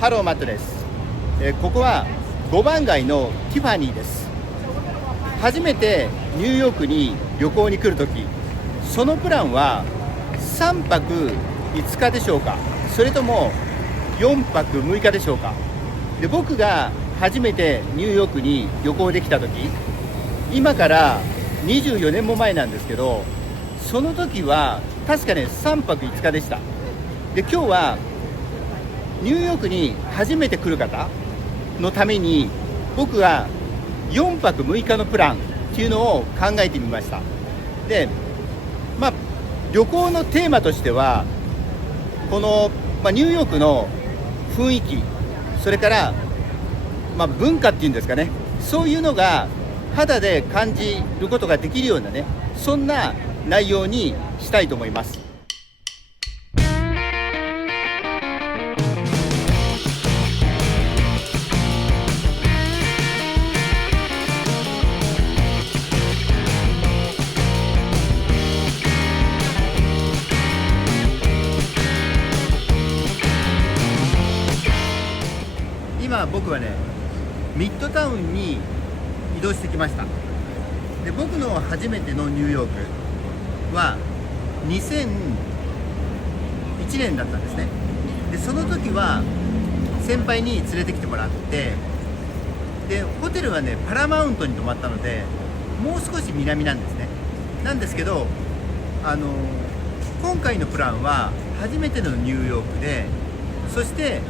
ハローマットです。ここは5番街のティファニーです。初めてニューヨークに旅行に来るとき、そのプランは3泊5日でしょうか、それとも4泊6日でしょうか。で、僕が初めてニューヨークに旅行できたとき、今から24年も前なんですけど、その時は確かね3泊5日でした。で、今日はニューヨークに初めて来る方のために僕は4泊6日のプランっていうのを考えてみました。で、旅行のテーマとしてはこの、ニューヨークの雰囲気、それから、文化っていうんですかね、そういうのが肌で感じることができるようなね、そんな内容にしたいと思います。今僕はね、ミッドタウンに移動してきました。で、僕の初めてのニューヨークは2001年だったんですね。で、その時は先輩に連れてきてもらって、で、ホテルはねパラマウントに泊まったので、もう少し南なんですね。なんですけど、今回のプランは初めてのニューヨークで、そして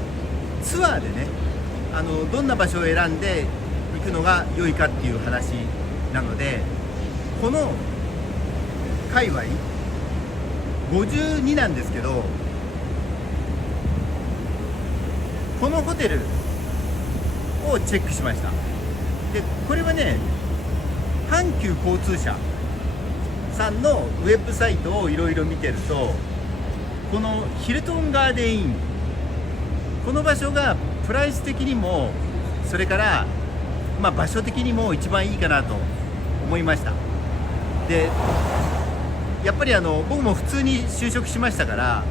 ツアーでね、どんな場所を選んで行くのが良いかっていう話なので、この界隈52なんですけど、このホテルをチェックしました。で、これはね、阪急交通社さんのウェブサイトをいろいろ見てると、このヒルトンガーデンイン、この場所がプライス的にも、それから場所的にも一番いいかなと思いました。で、やっぱり僕も普通に就職しましたから、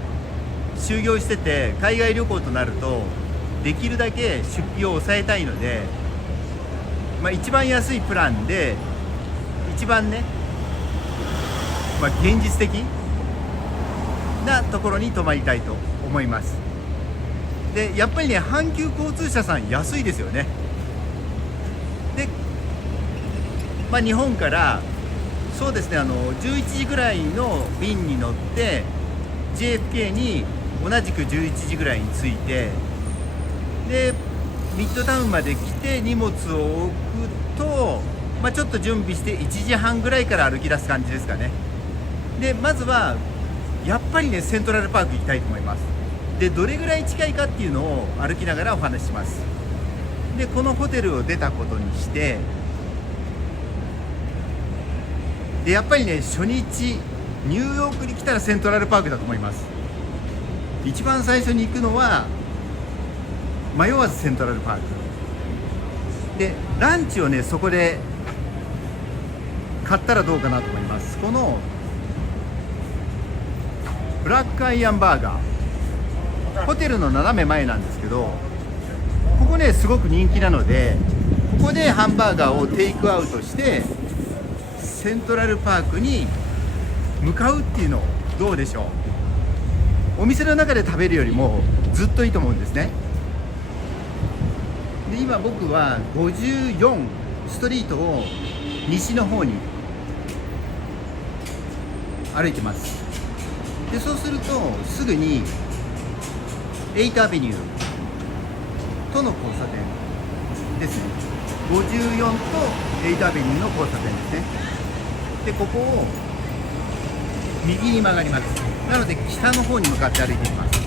就業してて海外旅行となるとできるだけ出費を抑えたいので、一番安いプランで一番ね、現実的なところに泊まりたいと思います。で、やっぱりね、阪急交通社さん安いですよね。で、日本からそうですね、11時ぐらいの便に乗って JFK に同じく11時ぐらいに着いて、でミッドタウンまで来て荷物を置くと、ちょっと準備して1時半ぐらいから歩き出す感じですかね。で、まずはやっぱりね、セントラルパーク行きたいと思います。で、どれぐらい近いかっていうのを歩きながらお話しします。で、このホテルを出たことにして、で、やっぱりね、初日ニューヨークに来たらセントラルパークだと思います。一番最初に行くのは迷わずセントラルパークで、ランチをねそこで買ったらどうかなと思います。このブラックアイアンバーガー、ホテルの斜め前なんですけど、ここねすごく人気なので、ここでハンバーガーをテイクアウトしてセントラルパークに向かうっていうのどうでしょう。お店の中で食べるよりもずっといいと思うんですね。で、今僕は54ストリートを西の方に歩いてます。で、そうするとすぐに8アベニューとの交差点ですね。54と8アベニューの交差点ですね。で、ここを右に曲がります。なので北の方に向かって歩いていきます。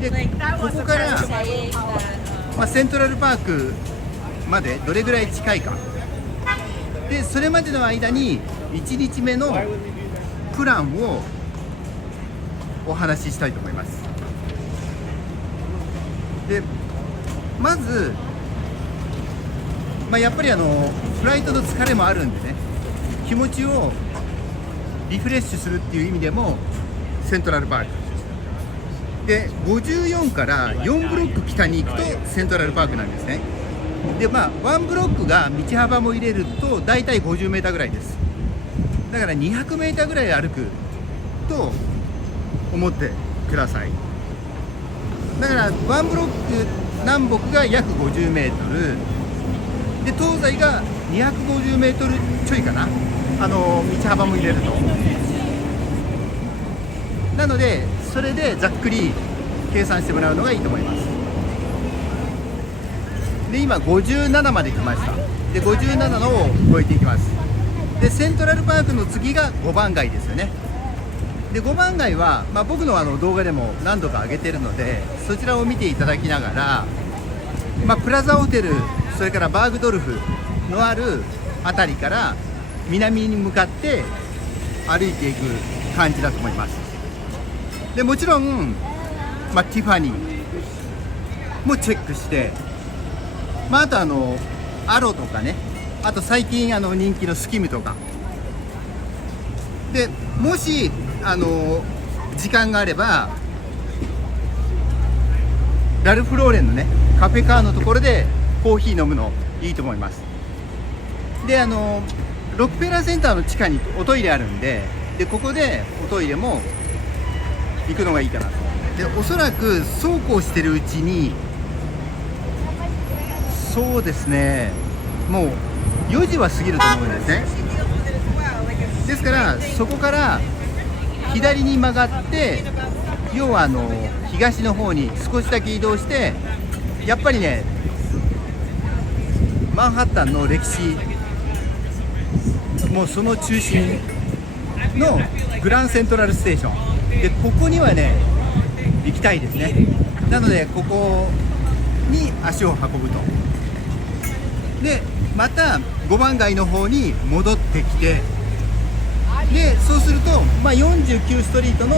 で、ここから、セントラルパークまでどれぐらい近いか。で、それまでの間に1日目のプランをお話ししたいと思います。で、まず、やっぱりフライトの疲れもあるんでね、気持ちをリフレッシュするっていう意味でもセントラルパークで54から4ブロック北に行くとセントラルパークなんですね。で1ブロックが道幅も入れるとだいたい50メーターぐらいです。だから200メーターぐらい歩くと思ってください。だから1ブロック南北が約50メートルで東西が250メートルちょいかな、道幅も入れると。なのでそれでざっくり計算してもらうのがいいと思います。で今57まで来ました。で57のを超えていきます。でセントラルパークの次が5番街ですよね。で5番街は、僕の動画でも何度か上げてるのでそちらを見ていただきながら、プラザホテルそれからバーグドルフのある辺りから南に向かって歩いていく感じだと思います。でもちろん、ティファニーもチェックして、あとアロとかね、あと最近人気のスキムとかで、もし時間があればラルフローレンのねカフェカーのところでコーヒー飲むのいいと思います。でロックフェラーセンターの地下におトイレあるんで、ここでおトイレも行くのがいいかなと。でおそらくそうこうしてるうちに、そうですね、もう4時は過ぎると思うんですね。ですからそこから左に曲がって、要は東の方に少しだけ移動して、やっぱりねマンハッタンの歴史もうその中心のグランセントラルステーションで、ここにはね行きたいですね。なのでここに足を運ぶと。でまた5番街の方に戻ってきて、でそうすると、49ストリートの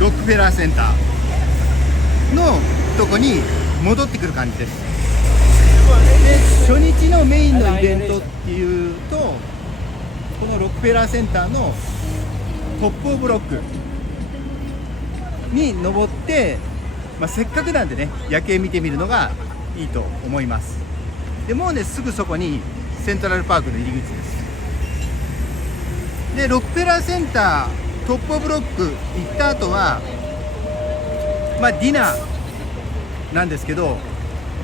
ロックフェラーセンターのとこに戻ってくる感じです。で初日のメインのイベントっていうと、このロックフェラーセンターのトップオブロックに登って、せっかくなんでね夜景見てみるのがいいと思います。でもうねすぐそこにセントラルパークの入り口です。でロックフェラーセンタートップオブロック行った後はディナーなんですけど、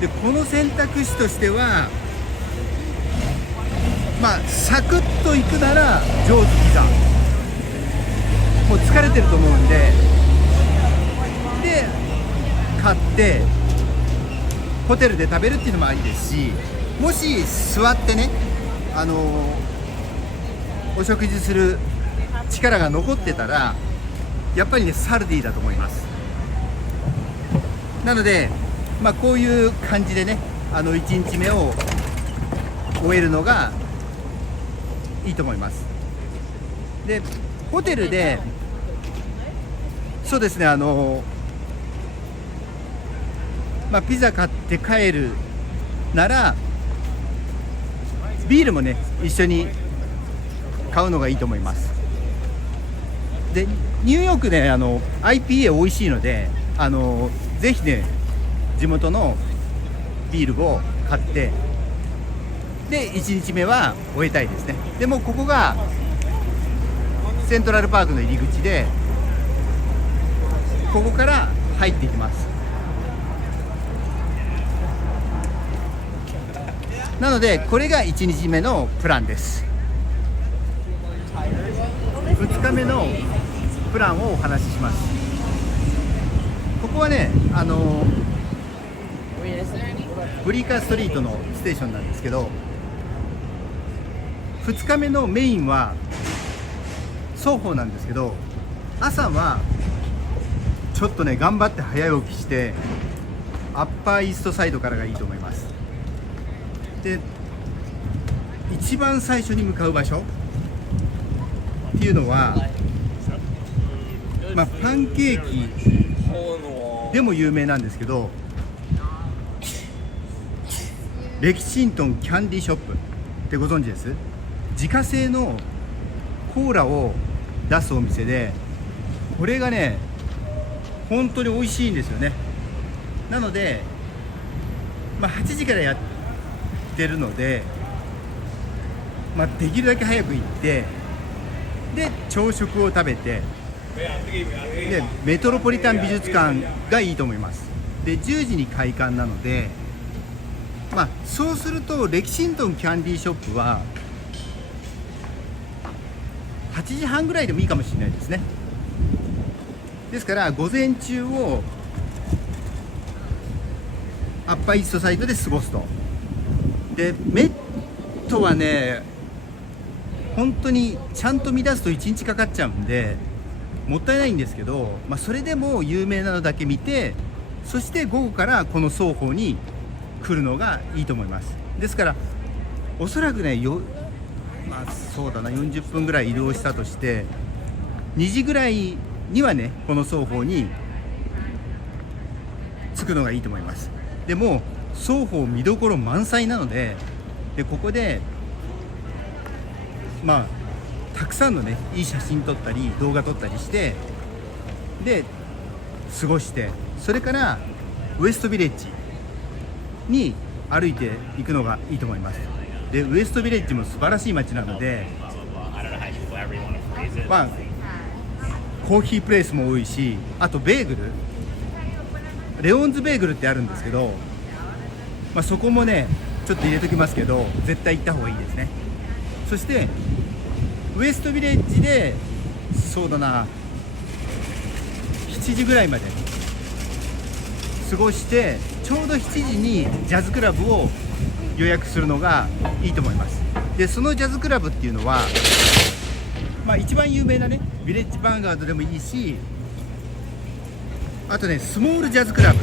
でこの選択肢としてはサクッと行くならジョーズピザ、もう疲れてると思うんで買ってホテルで食べるっていうのもありですし、もし座ってねお食事する力が残ってたらやっぱりねサルディだと思います。なのでこういう感じでね1日目を終えるのがいいと思います。でホテルでそうですねピザ買って帰るならビールもね一緒に買うのがいいと思います。でニューヨークねIPA 美味しいのでぜひね地元のビールを買ってで1日目は終えたいですね。でもここがセントラルパークの入り口で、ここから入っていきます。なのでこれが1日目のプランです。2日目のプランをお話しします。ここはねブリーカーストリートのステーションなんですけど、2日目のメインは双方なんですけど、朝はちょっとね頑張って早起きしてアッパーイーストサイドからがいいと思います。で一番最初に向かう場所っていうのは、パンケーキでも有名なんですけど、レキシントンキャンディショップってご存知です？自家製のコーラを出すお店で、これがね本当に美味しいんですよね。なので、8時からやってるので、できるだけ早く行って、で朝食を食べて、でメトロポリタン美術館がいいと思います。で10時に開館なので、そうするとレキシントンキャンディーショップは8時半ぐらいでもいいかもしれないですね。ですから午前中をアッパーイーストサイドで過ごすと。でメットはね、本当にちゃんと見出すと1日かかっちゃうんでもったいないんですけど、それでも有名なのだけ見て、そして午後からこの双方に来るのがいいと思います。ですからおそらくね、そうだな、40分ぐらい移動したとして2時ぐらいにはね、この双方に着くのがいいと思います。でも双方見どころ満載なので、ここでたくさんのね、いい写真撮ったり動画撮ったりして、で過ごして、それからウエストビレッジに歩いていくのがいいと思います。でウエストビレッジも素晴らしい街なので、コーヒープレイスも多いし、あとベーグル、レオンズベーグルってあるんですけど、そこもねちょっと入れときますけど、絶対行った方がいいですね。そしてウエストビレッジでそうだな、7時ぐらいまで過ごして、ちょうど7時にジャズクラブを予約するのがいいと思います。でそのジャズクラブっていうのは、一番有名なね、ヴィレッジヴァンガードでもいいし、あとねスモールジャズクラブ、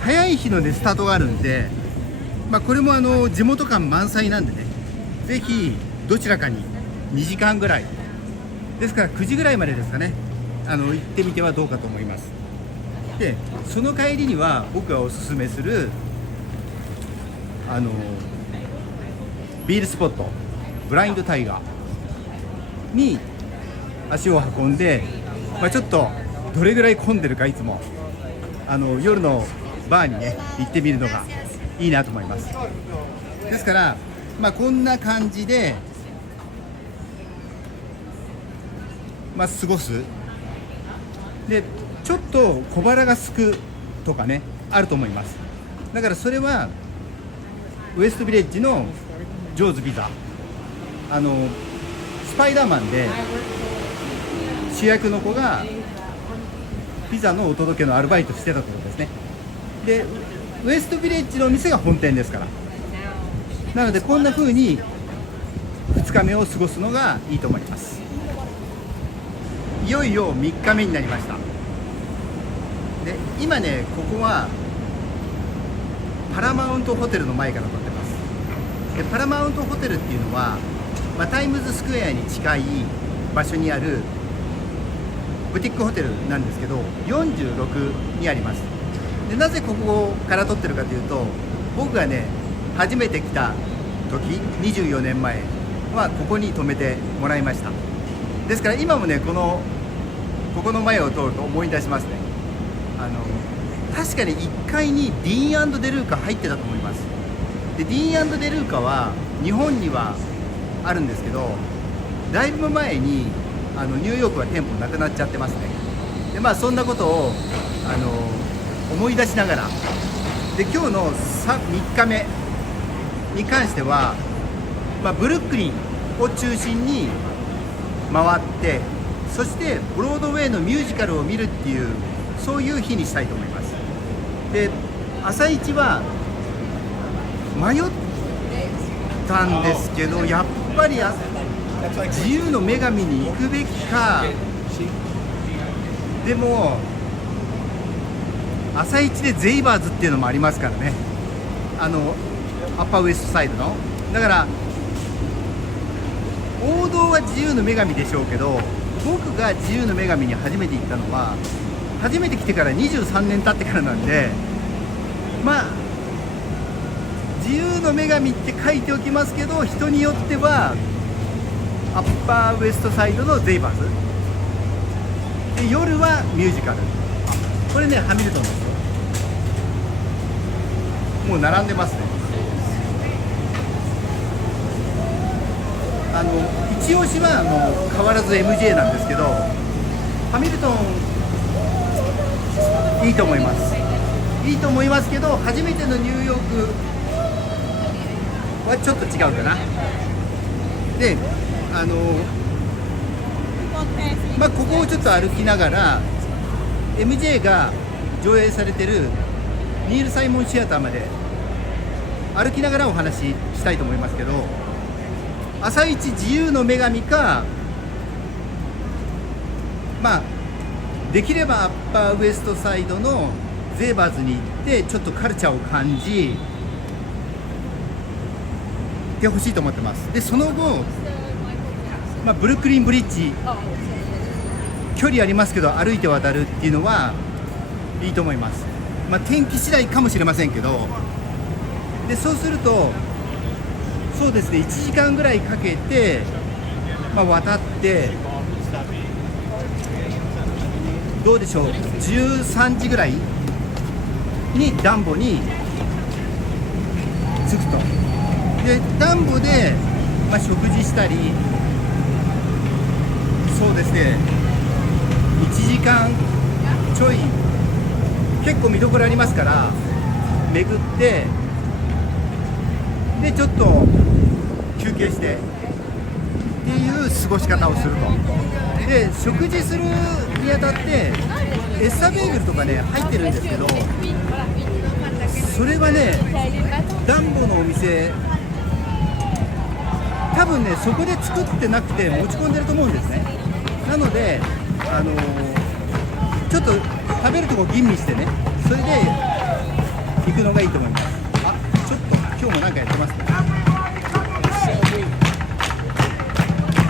早い日のねスタートがあるんで、これも地元感満載なんでね、ぜひどちらかに2時間ぐらいですから9時ぐらいまでですかね、行ってみてはどうかと思います。でその帰りには僕がおすすめするビールスポット、ブラインドタイガーに足を運んで、ちょっとどれぐらい混んでるか、いつも夜のバーにね行ってみるのがいいなと思います。ですからこんな感じで過ごす。でちょっと小腹がすくとかね、あると思います。だからそれはウエストビレッジのジョーズピザ、スパイダーマンで主役の子がピザのお届けのアルバイトしてたところですね。でウエストビレッジの店が本店ですから、なのでこんな風に2日目を過ごすのがいいと思います。いよいよ3日目になりました。で今ね、ここはパラマウントホテルの前から撮ってます。でパラマウントホテルっていうのは、タイムズスクエアに近い場所にあるブティックホテルなんですけど、46にあります。でなぜここから撮ってるかというと、僕がね初めて来た時24年前はここに泊めてもらいました。ですから今もねここの前を通ると思い出しますね。確かに1階にディーン&デルーカ入ってたと思います。でディーン&デルーカは日本にはあるんですけど、だいぶ前にニューヨークは店舗なくなっちゃってますね。でそんなことを思い出しながら、で今日の3日目に関しては、ブルックリンを中心に回って、そしてブロードウェイのミュージカルを見るっていう、そういう日にしたいと思います。で朝一は迷ったんですけど、やっぱり自由の女神に行くべきか、でも朝一でゼイバーズっていうのもありますからね、アッパーウエストサイドの。だから王道は自由の女神でしょうけど、僕が自由の女神に初めて行ったのは初めて来てから23年経ってからなんで、自由の女神って書いておきますけど、人によってはアッパーウエストサイドのゼイバーズ、で夜はミュージカル。これねハミルトンですよ。もう並んでますね。一押しは変わらず MJ なんですけど、ハミルトンいいと思います。いいと思いますけど、初めてのニューヨークはちょっと違うかな。でここをちょっと歩きながら MJ が上映されてるニール・サイモンシアターまで歩きながらお話ししたいと思いますけど、朝一自由の女神か、できればアッパーウエストサイドのゼーバーズに行ってちょっとカルチャーを感じてほしいと思ってます。でその後、ブルックリンブリッジ距離ありますけど歩いて渡るっていうのはいいと思います。天気次第かもしれませんけど、でそうするとそうですね、1時間ぐらいかけて、渡ってどうでしょう、13時ぐらいにダンボに着くと。でダンボで、食事したり、そうですね1時間ちょい結構見どころありますから巡って、でちょっと休憩してっていう過ごし方をすると。で食事するにあたってエッサベーグルとかね入ってるんですけど、それはねダンボのお店多分ねそこで作ってなくて持ち込んでると思うんですね。なのでちょっと食べるとこ吟味してね、それで行くのがいいと思います。ちょっと今日もなんかやってますね。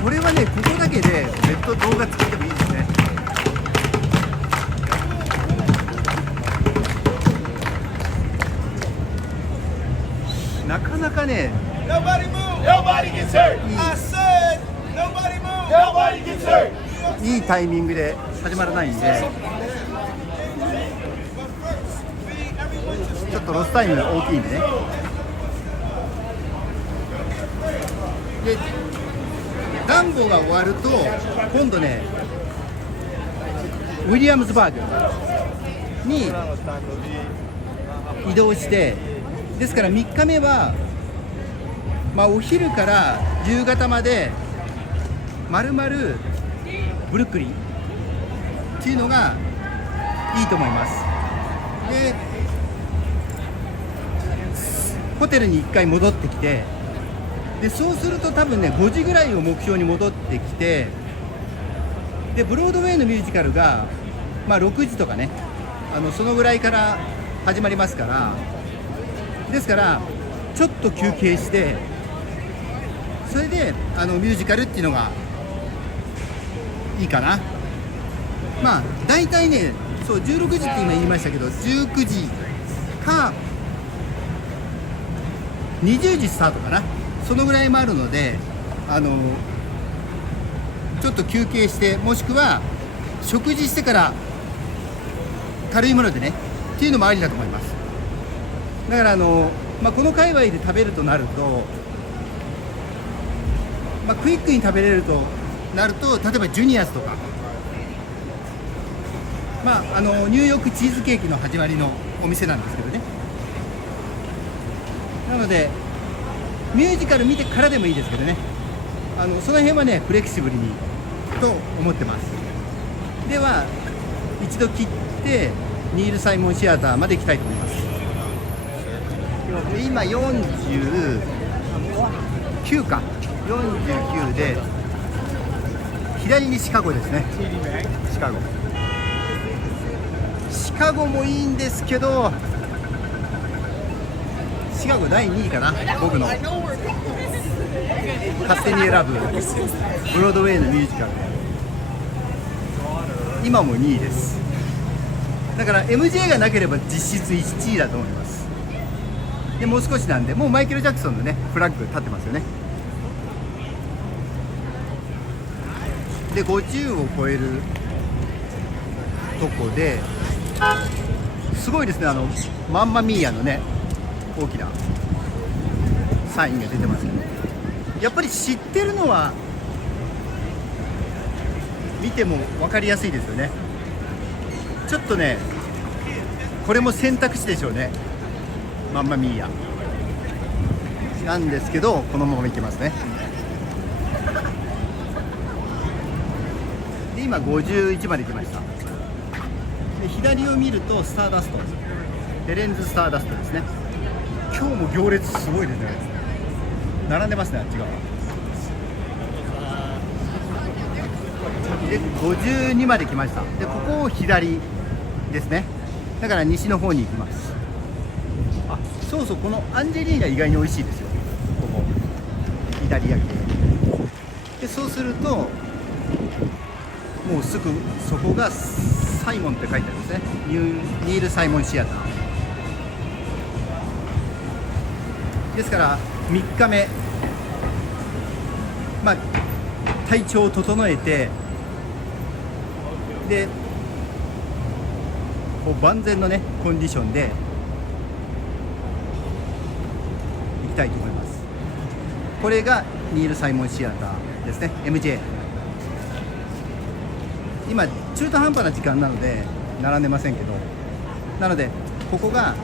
これはねここだけで別途動画作ってもいいですね。なかなかねいいタイミングで始まらないんで、ちょっとロスタイム大きいんでね。でダンボが終わると今度ねウィリアムズバーグに移動して、ですから3日目は、お昼から夕方までまるまるブルックリンっていうのがいいと思います。でホテルに1回戻ってきて、でそうすると多分ね5時ぐらいを目標に戻ってきて、でブロードウェイのミュージカルが、6時とかねそのぐらいから始まりますから、ですからちょっと休憩して、それでミュージカルっていうのがいいかな。大体ねそう16時って今言いましたけど19時か20時スタートかな、そのぐらいもあるのでちょっと休憩して、もしくは食事してから軽いものでねっていうのもありだと思います。だからこの界隈で食べるとなると、クイックに食べれるとなると、例えばジュニアスとか、ニューヨークチーズケーキの始まりのお店なんですけどね。なのでミュージカル見てからでもいいですけどね、その辺はねフレキシブルにと思ってます。では一度切ってニール・サイモンシアターまで行きたいと思います。今49か49で左にシカゴですね。シカゴもいいんですけど、シカゴ第2位かな、僕の勝手に選ぶブロードウェイのミュージカル、今も2位です。だから MJ がなければ実質1位だと思います。でもう少しなんで、もうマイケル・ジャクソンのねフラッグ立ってますよね。で50を超えるとこですごいですね、マンマミーヤのね大きなサインが出てますけど、やっぱり知ってるのは見ても分かりやすいですよね。ちょっとねこれも選択肢でしょうね、マンマミーヤなんですけど、このままいけますね。で今51まで来ました。で左を見るとスターダスト、ヘレンズスターダストですね。今日も行列すごいですね、並んでますね、あっち側で。52まで来ました。でここを左ですね、だから西の方に行きます。あ、そうそう、このアンジェリーナ意外に美味しいですよ、ここイタリア系で。そうするともうすぐそこがサイモンって書いてあるんですね。ニール・サイモンシアターですから、3日目、まあ体調を整えて、でこう万全のねコンディションで行きたいと思います。これがニール・サイモンシアターですね、 MJ。 今中途半端な時間なので並んでませんけど、なのでここが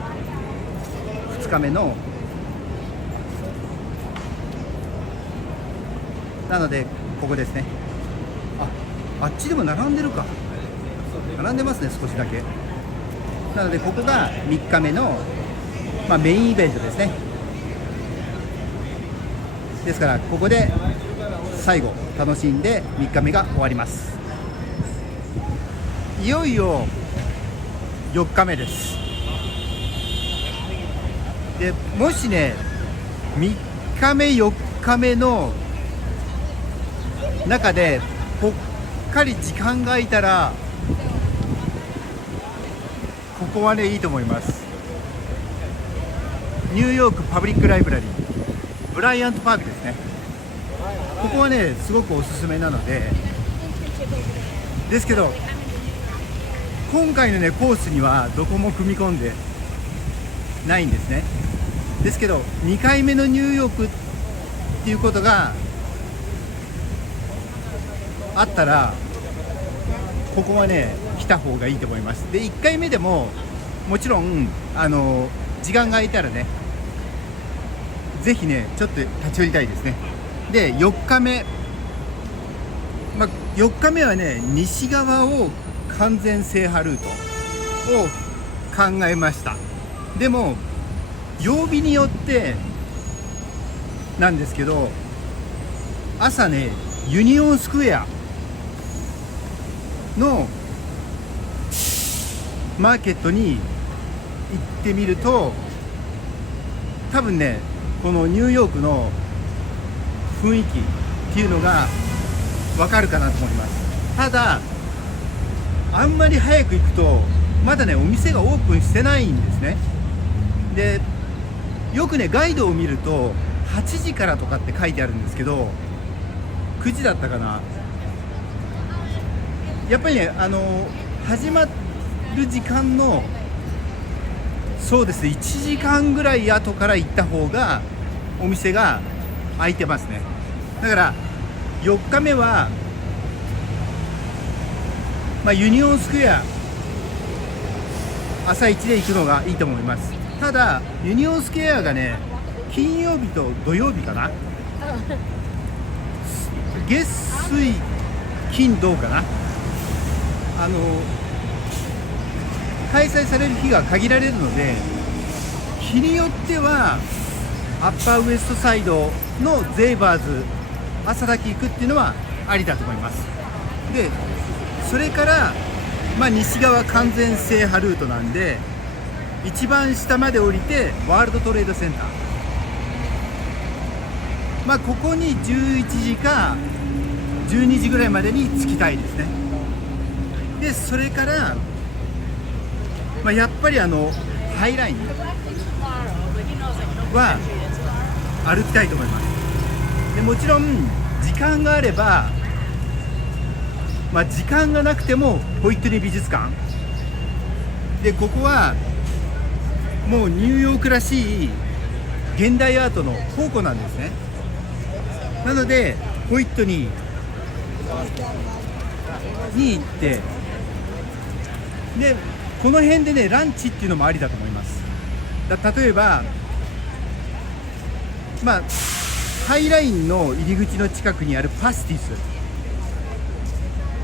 2日目の、なのでここですね。あっちでも並んでるか、並んでますね、少しだけ。なのでここが3日目の、メインイベントですね。ですからここで最後楽しんで3日目が終わります。いよいよ4日目です。でもしね3日目4日目の中でぽっかり時間が空いたら、ここはねいいと思います。ニューヨークパブリックライブラリー、ブライアントパークですね。ここはねすごくおすすめなので、ですけど今回のねコースにはどこも組み込んでないんですね。ですけど2回目のニューヨークっていうことがあったら、ここはね来た方がいいと思います。で1回目でももちろん時間が空いたらねぜひねちょっと立ち寄りたいですね。で4日目、4日目はね西側を完全制覇ルートを考えました。でも曜日によってなんですけど、朝ねユニオンスクエアのマーケットに行ってみると、多分ねこのニューヨークの雰囲気っていうのが分かるかなと思います。ただあんまり早く行くとまだねお店がオープンしてないんですね。でよくねガイドを見ると8時からとかって書いてあるんですけど、9時だったかな。やっぱりね始まる時間のそうですね1時間ぐらい後から行った方がお店が開いてますね。だから4日目はユニオンスクエア朝一で行くのがいいと思います。ただユニオンスクエアがね金曜日と土曜日かな、月水金土かな、開催される日が限られるので、日によってはアッパーウエストサイドのゼイバーズ朝だけ行くっていうのはありだと思います。でそれから、西側完全制覇ルートなんで、一番下まで降りてワールドトレードセンター、ここに11時か12時ぐらいまでに着きたいですね。でそれから、やっぱりハイラインは歩きたいと思います。でもちろん時間があれば時間がなくてもホイットニー美術館で、ここはもうニューヨークらしい現代アートの宝庫なんですね。なのでホイットニーに行って、でこの辺でねランチっていうのもありだと思います。例えばハイラインの入り口の近くにあるパスティス、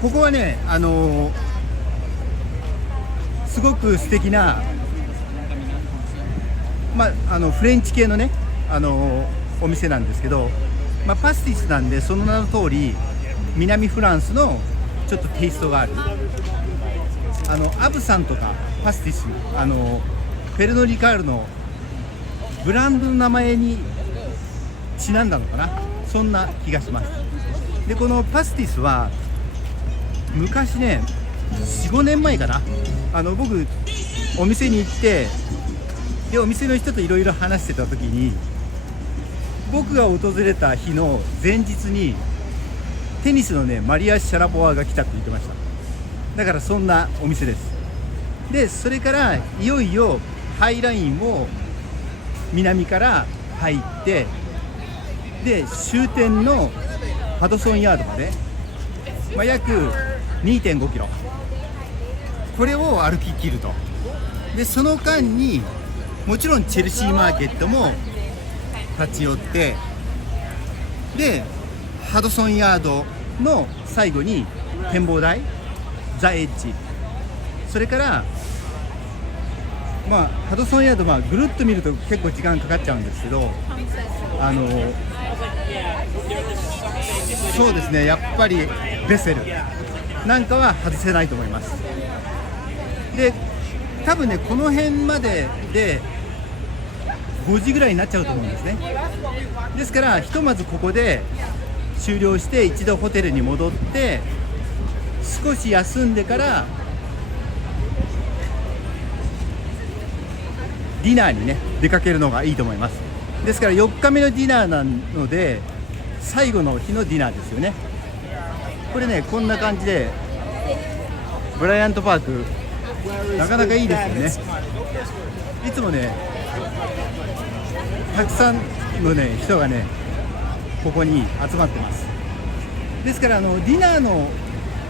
ここはねすごく素敵なフレンチ系のねお店なんですけど、パスティスなんでその名の通り南フランスのちょっとテイストがある、アブさんとかパスティス、ペルノ・リカールのブランドの名前にちなんだのかな、そんな気がします。でこのパスティスは昔ね 4,5 年前かな、僕お店に行って、でお店の人といろいろ話してた時に、僕が訪れた日の前日にテニスのねマリア・シャラポワが来たって言ってました。だからそんなお店です。でそれからいよいよハイラインを南から入って、で終点のハドソンヤードまで、約 2.5 キロ、これを歩き切ると。でその間にもちろんチェルシーマーケットも立ち寄って、でハドソンヤードの最後に展望台ザ・エッジ、それからハドソンヤードぐるっと見ると結構時間かかっちゃうんですけど、そうですね、やっぱりベセルなんかは外せないと思います。で多分ねこの辺までで5時ぐらいになっちゃうと思うんですね。ですからひとまずここで終了して一度ホテルに戻って少し休んでからディナーにね出かけるのがいいと思います。ですから4日目のディナーなので最後の日のディナーですよね。これねこんな感じでブライアントパークなかなかいいですよね。いつもねたくさんのね人がねここに集まってます。ですからディナーの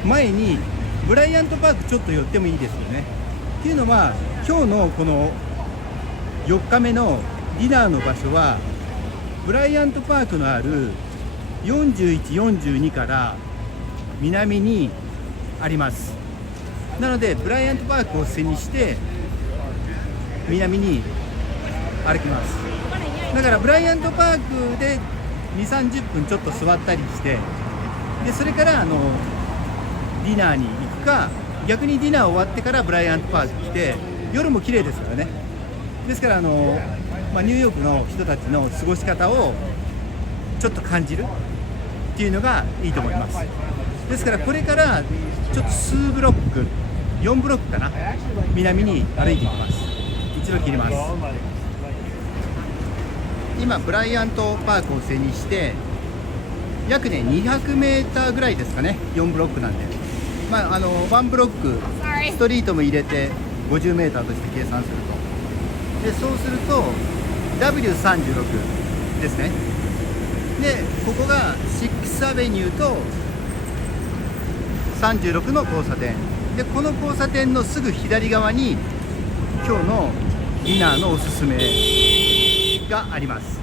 前にブライアントパークちょっと寄ってもいいですよね。っていうのは今日のこの4日目のディナーの場所はブライアントパークのある41、42から南にあります。なのでブライアントパークを背にして南に歩きます。だからブライアントパークで2、30分ちょっと座ったりして、でそれからディナーに行くか、逆にディナー終わってからブライアントパーク来て、夜も綺麗ですからね。ですからニューヨークの人たちの過ごし方をちょっと感じるっていうのがいいと思います。ですからこれからちょっと数ブロック、4ブロックかな、南に歩いていきます。一度切ります。今ブライアントパークを背にして約ね200メーターぐらいですかね、4ブロックなんで、1ブロックストリートも入れて50メーターとして計算すると、でそうすると W36 ですね。でここが6アベニューと36の交差点で、この交差点のすぐ左側に今日のディナーのおすすめがあります。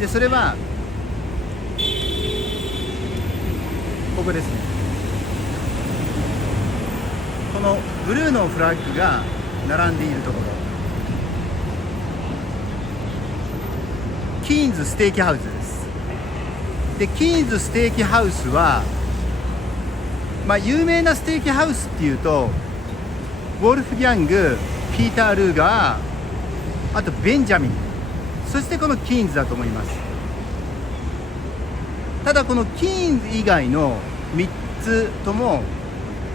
でそれはここですね。このブルーのフラッグが並んでいるところ、キーンズステーキハウスです。でキーンズステーキハウスは、有名なステーキハウスっていうとウォルフギャング、ピーター・ルーガー、あとベンジャミン、そしてこのキーンズだと思います。ただこのキーンズ以外の3つとも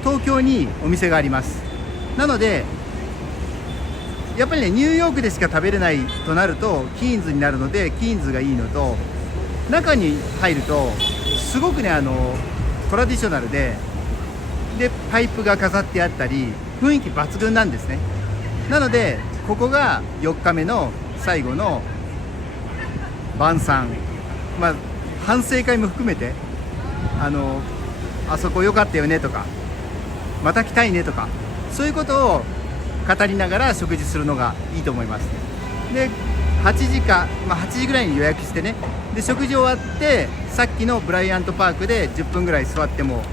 東京にお店があります。なのでやっぱりねニューヨークでしか食べれないとなるとキーンズになるので、キーンズがいいのと、中に入るとすごくねトラディショナルでパイプが飾ってあったり雰囲気抜群なんですね。なのでここが4日目の最後の晩餐、反省会も含めてあそこ良かったよねとかまた来たいねとかそういうことを語りながら食事するのがいいと思います。で8時か、8時ぐらいに予約してね、で食事終わってさっきのブライアントパークで10分ぐらい座っても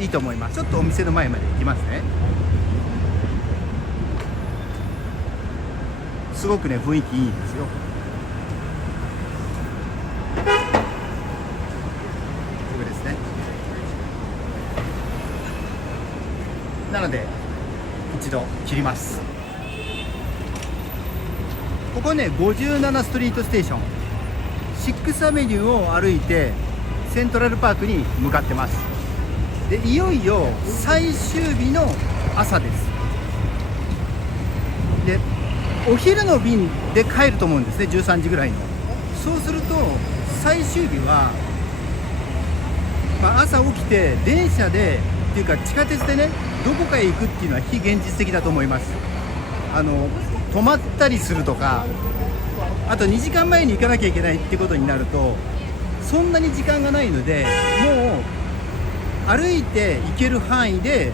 いいと思います。ちょっとお店の前まで行きますね。すごくね雰囲気いいんですよ。ここですね。なので一度切ります。ここね57ストリートステーション6アベニューを歩いてセントラルパークに向かってます。でいよいよ最終日の朝です。でお昼の便で帰ると思うんですね、13時ぐらいに。そうすると最終日は、朝起きて電車でっていうか地下鉄でねどこかへ行くっていうのは非現実的だと思います。泊まったりするとか、あと2時間前に行かなきゃいけないってことになるとそんなに時間がないので、もう歩いて行ける範囲で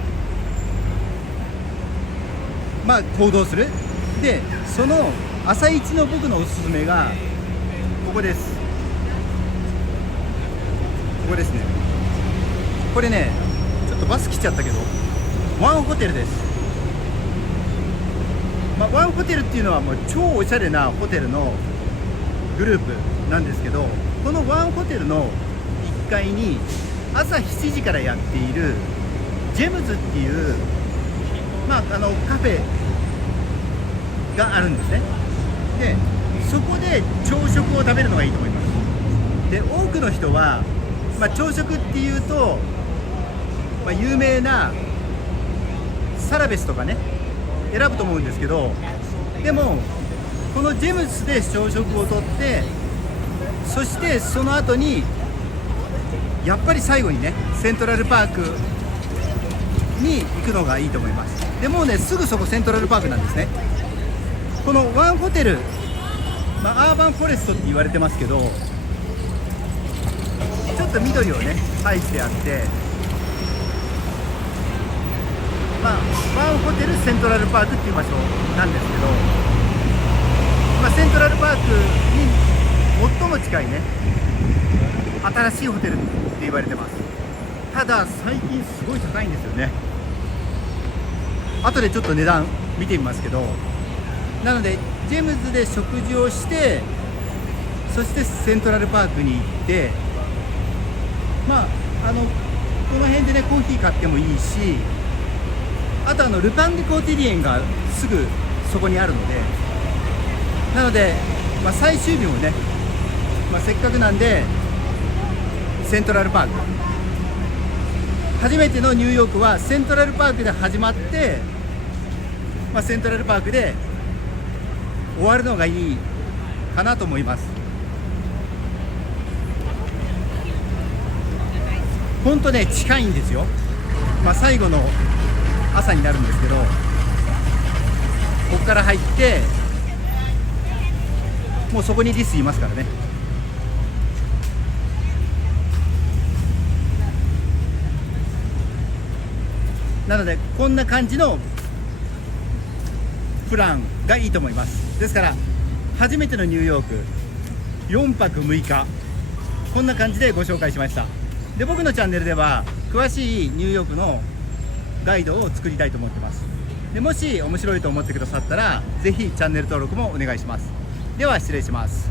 行動する。でその朝一の僕のおすすめがここです。ここですね。これねちょっとバス来ちゃったけどワンホテルです。ワンホテルっていうのはもう超おしゃれなホテルのグループなんですけど、このワンホテルの1階に朝7時からやっているジェムズっていうカフェがあるんですね。でそこで朝食を食べるのがいいと思います。で多くの人は、朝食っていうと、有名なサラベスとかね選ぶと思うんですけど、でもこのジェムスで朝食をとって、そしてその後にやっぱり最後にねセントラルパークに行くのがいいと思います。でもうねすぐそこセントラルパークなんですね。このワンホテル、アーバンフォレストって言われてますけど、ちょっと緑をね配してあって、ワンホテルセントラルパークっていう場所なんですけど、セントラルパークに最も近いね新しいホテルって言われてます。ただ最近すごい高いんですよね。後でちょっと値段見てみますけど、なのでジェムズで食事をして、そしてセントラルパークに行って、この辺でねコーヒー買ってもいいし、あとルパン・デ・コーティリエンがすぐそこにあるので、なので、最終日もね、せっかくなんでセントラルパーク、初めてのニューヨークはセントラルパークで始まって、セントラルパークで終わるのがいいかなと思います。本当ね近いんですよ。最後の朝になるんですけど、ここから入ってもうそこにリスいますからね。なのでこんな感じのプランがいいと思います。ですから初めてのニューヨーク4泊6日こんな感じでご紹介しました。で僕のチャンネルでは詳しいニューヨークのガイドを作りたいと思ってます。でもし面白いと思ってくださったらぜひチャンネル登録もお願いします。では失礼します。